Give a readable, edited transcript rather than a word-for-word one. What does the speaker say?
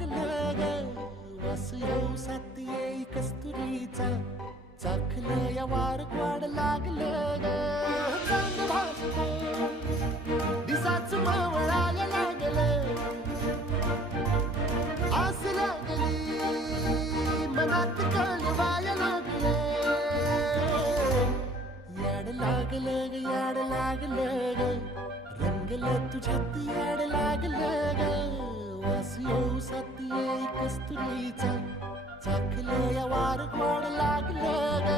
लागलं ग वास येऊ साथ येई कस्तुरीचा चाखलं या वार वाढ लागलं ग चांद भासतो दिसाच मावळायला लागलं आस लागली मनात कळवायला लागलं याड लागलं ग याड लागलं ग रंगलं तुझ्यात याड लागलं ग वास येऊ साथ येई कस्तुरीचा चाखलं या वार वाढ लागलं ग